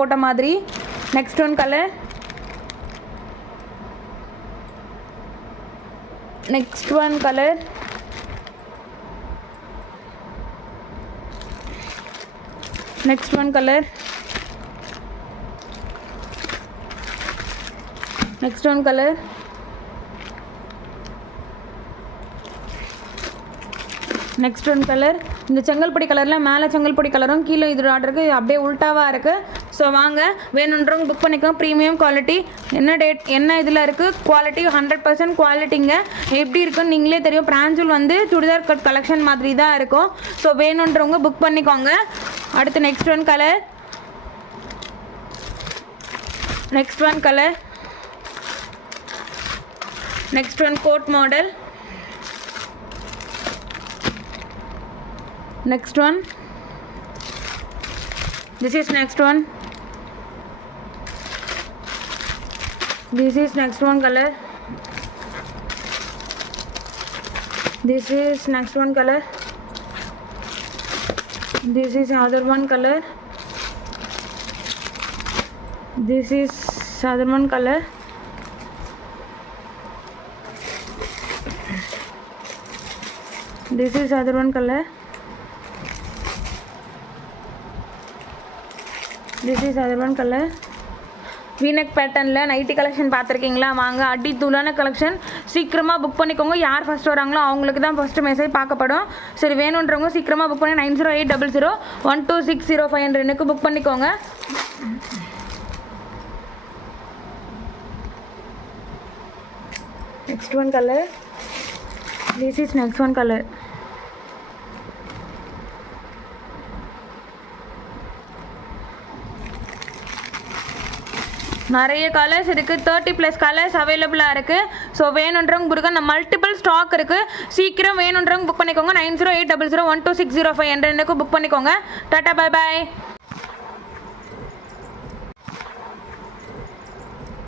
போட்ட மாதிரி. Next one colour. Next one colour. Next one colour. Next one colour. Next one colour. இந்த செங்கல்பொடி கலரில் மேலே செங்கல்பொடி கலரும் கீழே இது ஆர்டருக்கு அப்படியே உல்ட்டாவாக இருக்குது. ஸோ வாங்க, வேணுன்றவங்க புக் பண்ணிக்கோங்க. Premium quality. என்ன டேட் என்ன இதில் இருக்குது, குவாலிட்டி 100% குவாலிட்டிங்க. எப்படி இருக்குன்னு நீங்களே தெரியும். பிராஞ்சூல் வந்து சுடிதார் கட் கலெக்ஷன் மாதிரி தான் இருக்கும். ஸோ வேணுன்றவங்க புக் பண்ணிக்கோங்க. அடுத்து next one colour. Next one colour. Next one code model. Next one. This is next one. This is next one color. This is next one color. This is other one color. This is other one color. This is other one color. This is other one color. வீனக் பேட்டர்னில் nightie collection பார்த்துருக்கீங்களா? வாங்க, அடி தூளான கலெக்ஷன். சீக்கிரமாக புக் பண்ணிக்கோங்க. யார் ஃபஸ்ட் வராங்களோ அவங்களுக்கு தான் ஃபஸ்ட்டு மெசேஜ் பார்க்கப்படும். சரி, வேணுன்றவங்க சீக்கிரமாக புக் பண்ணி 9080012605 என்ற எண்ணுக்கு புக் பண்ணிக்கோங்க. Next one colour. This is next one colour. நிறைய கலர்ஸ் இருக்குது. 30+ கலர்ஸ் அவைலபிளாக இருக்குது. ஸோ வேணுன்றவங்க புருக்க மல்டிபிள் ஸ்டாக் இருக்குது. சீக்கிரம் வேணுன்றவங்க புக் பண்ணிக்கோங்க. 9080012605 என்ற எண்ணுக்கு புக் பண்ணிக்கோங்க. Tata, bye bye.